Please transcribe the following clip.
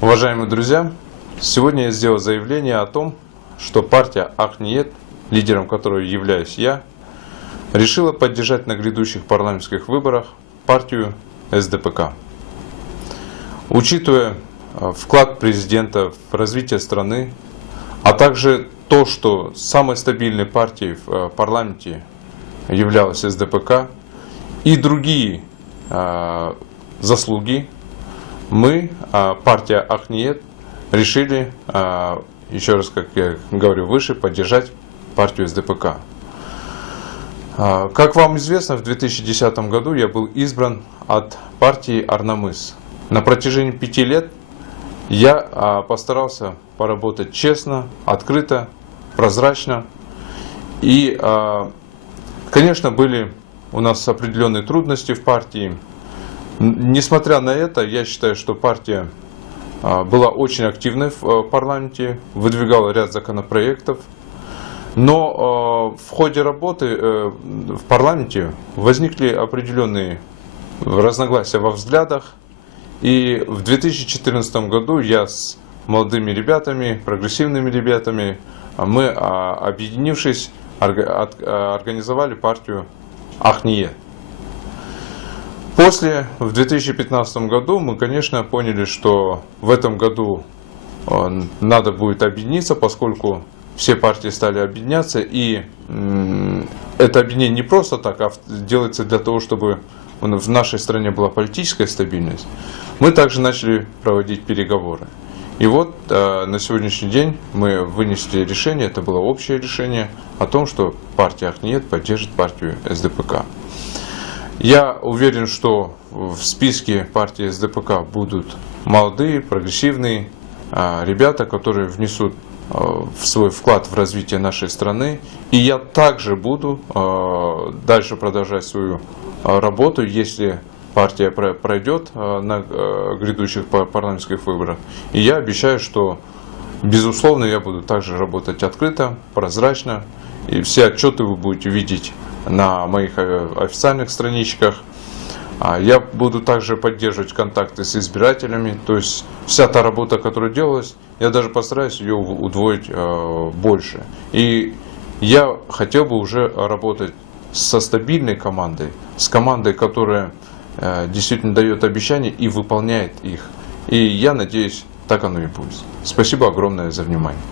Уважаемые друзья, сегодня я сделал заявление о том, что партия Ак-Ниет, лидером которой являюсь я, решила поддержать на грядущих парламентских выборах партию СДПК. Учитывая вклад президента в развитие страны, а также то, что самой стабильной партией в парламенте являлась СДПК, и другие заслуги, мы, партия Ак-Ниет, решили, еще раз, как я говорю выше, поддержать партию СДПК. Как вам известно, в 2010 году я был избран от партии Арнамыс. На протяжении 5 лет я постарался поработать честно, открыто, прозрачно. И, конечно, были у нас определенные трудности в партии. Несмотря на это, я считаю, что партия была очень активной в парламенте, выдвигала ряд законопроектов. Но в ходе работы в парламенте возникли определенные разногласия во взглядах. И в 2014 году я с молодыми ребятами, прогрессивными ребятами, мы, объединившись, организовали партию Ак-Ниет. После, в 2015 году, мы, конечно, поняли, что в этом году надо будет объединиться, поскольку все партии стали объединяться, и это объединение не просто так, а делается для того, чтобы в нашей стране была политическая стабильность. Мы также начали проводить переговоры. И вот на сегодняшний день мы вынесли решение, это было общее решение, о том, что партия Ак-Ниет поддержит партию СДПК. Я уверен, что в списке партии СДПК будут молодые, прогрессивные ребята, которые внесут в свой вклад в развитие нашей страны. И я также буду дальше продолжать свою работу, если партия пройдет на грядущих парламентских выборах. И я обещаю, что, безусловно, я буду также работать открыто, прозрачно. И все отчеты вы будете видеть на моих официальных страничках. Я буду также поддерживать контакты с избирателями. То есть вся та работа, которая делалась, я даже постараюсь ее удвоить больше. И я хотел бы уже работать со стабильной командой, с командой, которая действительно дает обещания и выполняет их. И я надеюсь, так оно и будет. Спасибо огромное за внимание.